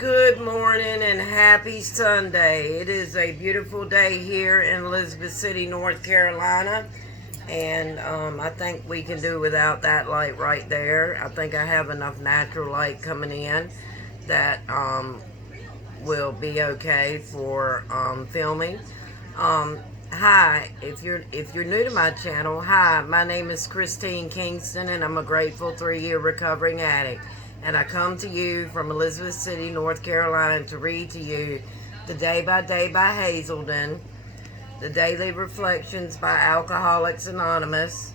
Good morning and happy Sunday. It is a beautiful day here in Elizabeth City, North Carolina. And I think we can do without that light right there. I think I have enough natural light coming in that will be okay for filming. Hi, if you're new to my channel, hi, my name is Christine Kingston, and I'm a grateful 3-year recovering addict. And I come to you from Elizabeth City, North Carolina, to read to you the Day by Day by Hazelden, the Daily Reflections by Alcoholics Anonymous,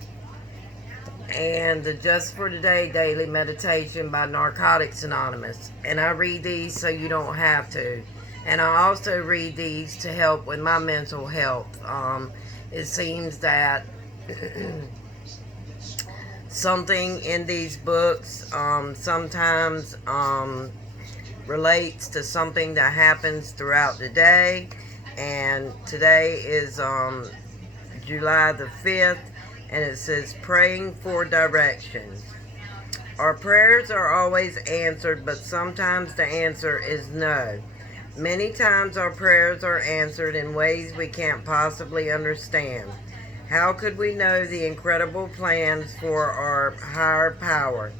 and the Just for Today Daily Meditation by Narcotics Anonymous. And I read these so you don't have to. And I also read these to help with my mental health. It seems that something in these books sometimes relates to something that happens throughout the day. And today is July the 5th, and it says praying for directions. Our prayers are always answered, but sometimes the answer is no. Many times our prayers are answered in ways we can't possibly understand. How could we know the incredible plans for our higher power?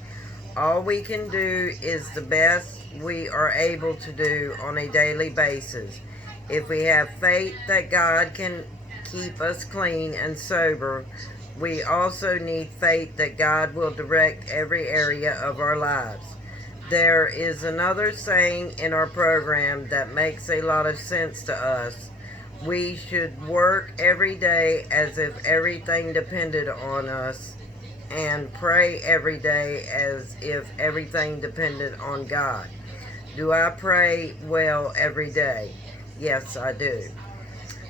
All we can do is the best we are able to do on a daily basis. If we have faith that God can keep us clean and sober, we also need faith that God will direct every area of our lives. There is another saying in our program that makes a lot of sense to us. We should work every day as if everything depended on us, and pray every day as if everything depended on God. Do I pray well every day? Yes, I do.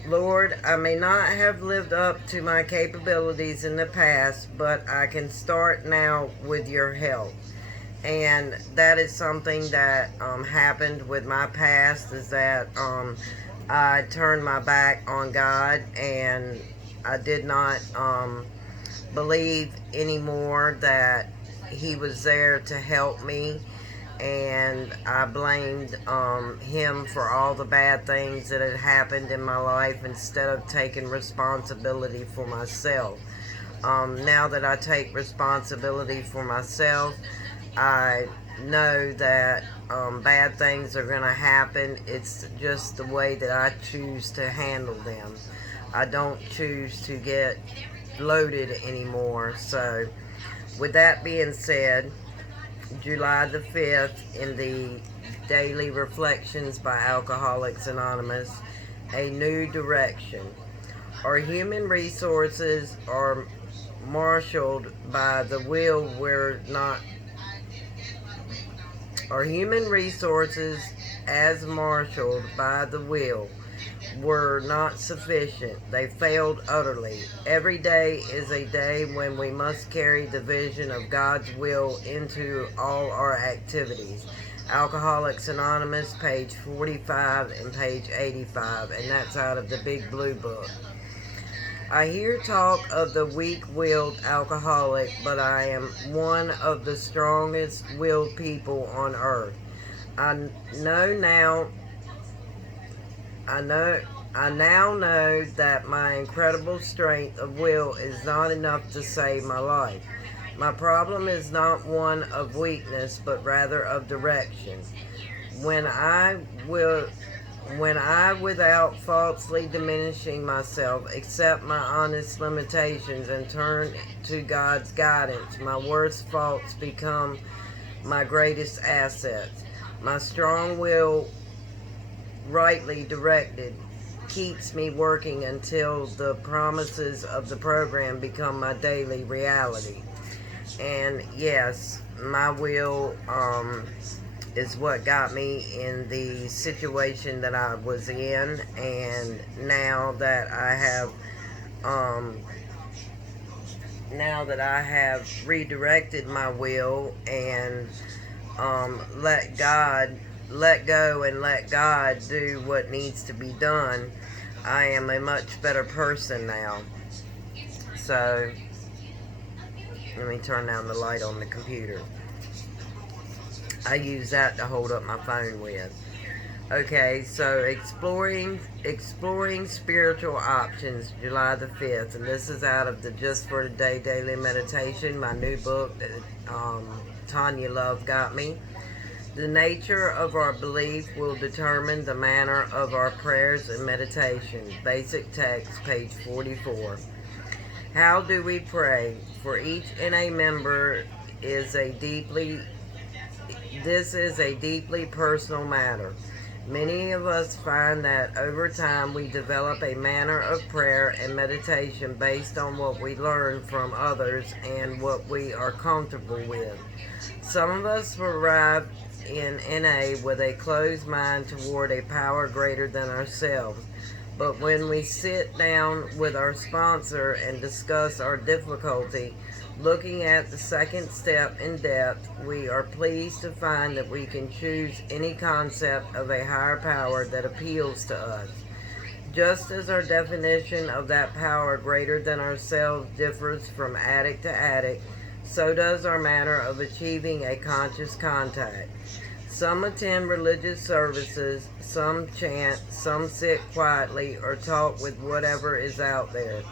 Lord, I may not have lived up to my capabilities in the past, but I can start now with your help. And that is something that happened with my past, is that I turned my back on God, and I did not believe anymore that He was there to help me, and I blamed Him for all the bad things that had happened in my life instead of taking responsibility for myself. Now that I take responsibility for myself, I know that bad things are going to happen. It's just the way that I choose to handle them. I don't choose to get loaded anymore. So with that being said, July the 5th in the Daily Reflections by Alcoholics Anonymous, a new direction. Our human resources are marshaled by the will we're not Our human resources, as marshaled by the will, were not sufficient. They failed utterly. Every day is a day when we must carry the vision of God's will into all our activities. Alcoholics Anonymous, page 45 and page 85, and that's out of the Big Blue Book. I hear talk of the weak-willed alcoholic, but I am one of the strongest-willed people on earth. I now know that my incredible strength of will is not enough to save my life. My problem is not one of weakness, but rather of direction. When I, without falsely diminishing myself, accept my honest limitations and turn to God's guidance, my worst faults become my greatest assets. My strong will, rightly directed, keeps me working until the promises of the program become my daily reality. And yes, my will is what got me in the situation that I was in, and now that I have redirected my will and let go and let God do what needs to be done, I am a much better person now. So let me turn down the light on the computer. I use that to hold up my phone with. Okay, so exploring spiritual options, July the 5th, and this is out of the Just for Today Daily Meditation, my new book that Tanya Love got me. The nature of our belief will determine the manner of our prayers and meditation. Basic text, page 44. How do we pray? For each NA member this is a deeply personal matter. Many of us find that over time we develop a manner of prayer and meditation based on what we learn from others and what we are comfortable with. Some of us arrive in NA with a closed mind toward a power greater than ourselves. But when we sit down with our sponsor and discuss our difficulty, looking at the second step in depth, we are pleased to find that we can choose any concept of a higher power that appeals to us. Just as our definition of that power greater than ourselves differs from addict to addict, so does our manner of achieving a conscious contact. Some attend religious services, some chant, some sit quietly or talk with whatever is out there.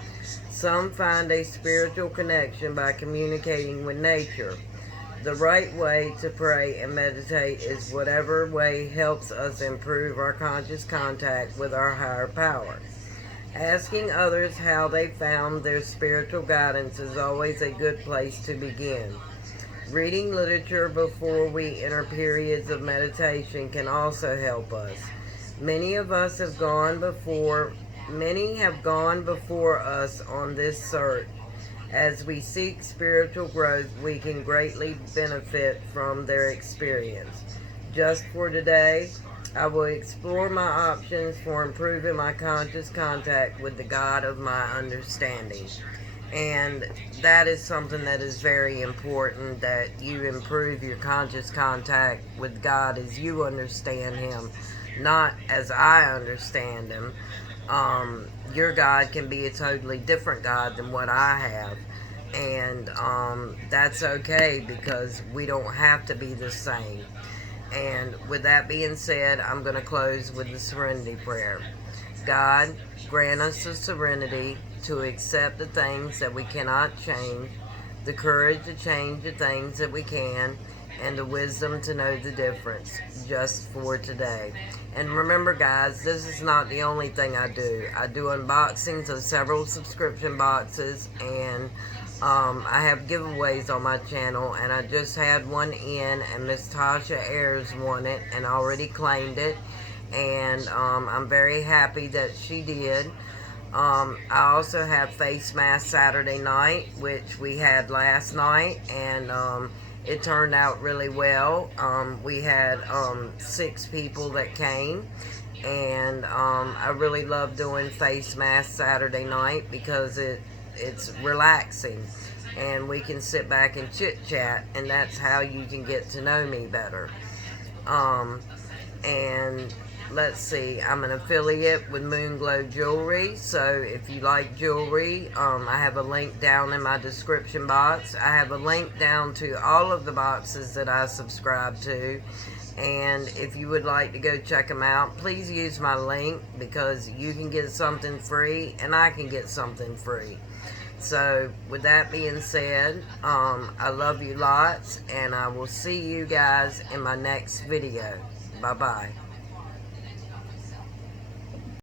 Some find a spiritual connection by communicating with nature. The right way to pray and meditate is whatever way helps us improve our conscious contact with our higher power. Asking others how they found their spiritual guidance is always a good place to begin. Reading literature before we enter periods of meditation can also help us. Many have gone before us on this search. As we seek spiritual growth, we can greatly benefit from their experience. Just for today, I will explore my options for improving my conscious contact with the God of my understanding. And that is something that is very important, that you improve your conscious contact with God as you understand Him, not as I understand Him. Your God can be a totally different God than what I have. And that's okay, because we don't have to be the same. And with that being said, I'm going to close with the serenity prayer. God, grant us the serenity to accept the things that we cannot change, the courage to change the things that we can, and the wisdom to know the difference, just for today. And remember, guys, this is not the only thing I do. I do unboxings of several subscription boxes, and I have giveaways on my channel, and I just had one in, and Miss Tasha Ayers won it and already claimed it, and I'm very happy that she did. I also have face mask Saturday night, which we had last night, and it turned out really well. We had 6 people that came, and I really love doing face mask Saturday night because it's relaxing, and we can sit back and chit chat, and that's how you can get to know me better. And let's see, I'm an affiliate with Moonglow Jewelry, so if you like jewelry, I have a link down in my description box. I have a link down to all of the boxes that I subscribe to, and if you would like to go check them out, please use my link, because you can get something free and I can get something free. So with that being said, I love you lots, and I will see you guys in my next video. Bye bye.